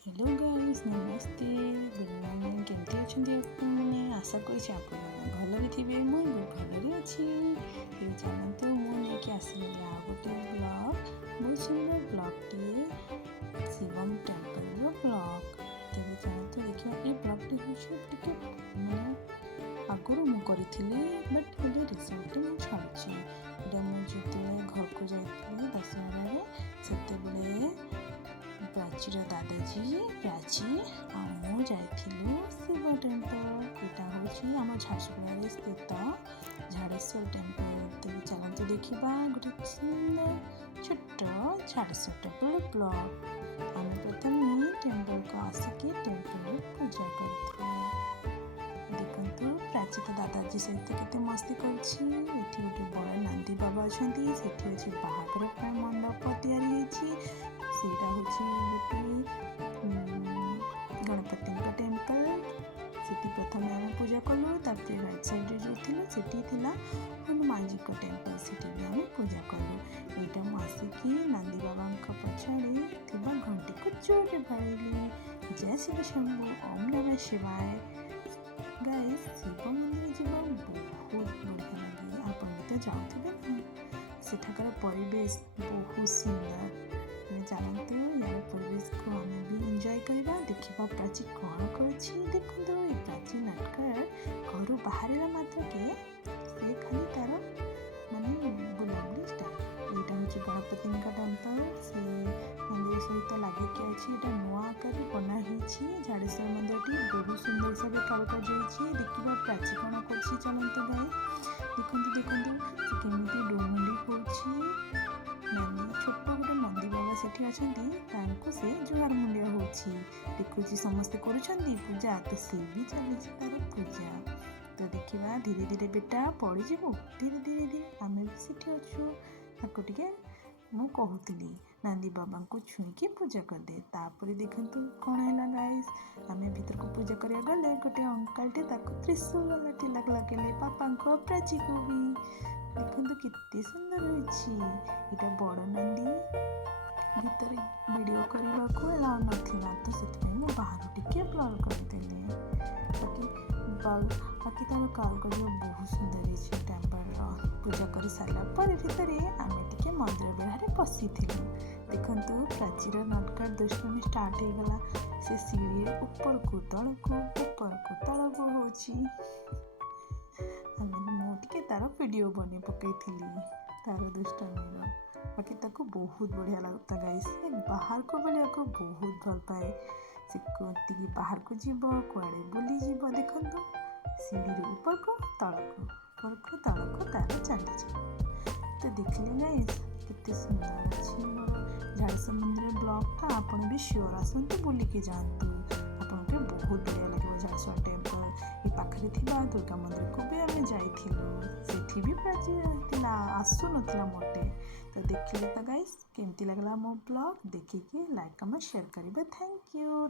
Hello guys, नमस्ते, good morning. केमती अच्छे आपने? आशा करुँच आप भलि थे। मुझे बहुत भलि अच्छी। ये चलते मुझे आसली आ गोटे ब्लॉग, बहुत सुंदर ब्लॉगटे, शिवम टेम्पल ब्लॉग। तेज चलते देखा। ये ब्लॉगटी हूँ मैं आगुरी मुझे बट ये रिसेंट मुझे छाड़ी। यहाँ मुझे घर को जाइए दशहरा से प्राचीर दादाजी प्राची आमु जाइलु शिव टेम्पल। यहाँ हूँ आम झारसुगुड़ा स्थित झाड़ेश्वर टेम्पल। तेज चलते देखा गोटे सुंदर छोट झाड़ेश्वर टेम्पल ब्लॉग। आम प्रथम टेम्पल को आसिक टेम्पल पूजा कर देखु प्राची तो दादाजी सहित केते मस्ती करछि। एठी गोटे बड़ नंदी बाबा अछंती। सेठी अछि बाहागर मंडप तैयारी सेटा हूँ गोटे गणपति टेम्पल। से प्रथम आम पूजा कलु। तापर राइट साइड जो थी हनुमान जी को टेम्पल से आम पूजा कलु। यहाँ मुझे नंदी बाबा पछाड़ी घंटी को जोर बाड़ी जय शिव शंभु ओम नमः शिवाय। गाइस शिव मंदिर जीवन बहुत बढ़िया लगे। आप तो जाऊे ना सेठाकार परिवेश बहुत सुंदर। चलते यार परिवेश को आम भी एंजॉय करवा देखा प्राची कौन कर देखो। ये प्राची नाटक घर बाहर मात्रके से खाली तार मानने बुलाबुली स्टार्ट। यहाँ हूँ गणपति टेम्पल से मंदिर सहित लगे अच्छी नुआ आकार बनाई झाड़ेश्वर मंदिर बहुत सुंदर हिसाब से कारुकार्य देखा प्राची कौन कर चलते गाई देखते देखते केमी डोमुंडी हो छोट गोटे नंदी बाबा सेठी अच्छा से जुआर मुंडिया हो देखुची समस्ते करुँच पूजा तो सी भी चली तार पूजा। तो देखा धीरे धीरे बेटा पड़ीजु धीरे धीरे धीरे आम भी सीठी अच्छु ताको टे मु कहूली नंदी बाबा को छुईकी पूजा करदे। तापर देखु कौन है गाइस आम भीतर को पूजा करा गले गोटे अंकलटे त्रिशूल लाठी लगेले पापा को प्राची को भी देखो कितने सुंदर रही। बड़ नंदी भीतर वीडियो करने को अलाउ नाला तो से बाहर टिके ब्लर करदेली। बाकी तार कारुकार्य बहुत सुंदर है। टेम्पल पूजा कर सारापर भीतर आम टे मंदिर बेढ़े पशि देखु प्राचीर नाटक दुष्टमी स्टार्ट हो गला। से सीढ़ी ऊपर को तल को हो मुझे तार वीडियो बने पकई तार दुष्टमी बाकी ताको बहुत बढ़िया लगता। गाइस बाहर को बुला को बहुत भल पाए। से कति बाहर को जीव कुआड़े बुली जीव देखु सीढ़ी ऊपर को तल को तार चली। तो देखिले गाइस कितने सुंदर अच्छी मोर झाड़ेश्वर मंदिर ब्लॉगटा आपन भी श्योर आसतु बुलिके जातु आपको बहुत बढ़िया लगे। झाड़ेश्वर टेम्पल ये पाखे थी दुर्गा मंदिर को भी आम जाइलु भी प्राची रही आसु ना मोटे। तो देखिए तो गाइस केमती लगला मो ब्लॉग देखिए लाइक कमेंट शेयर करेंगे। Thank you.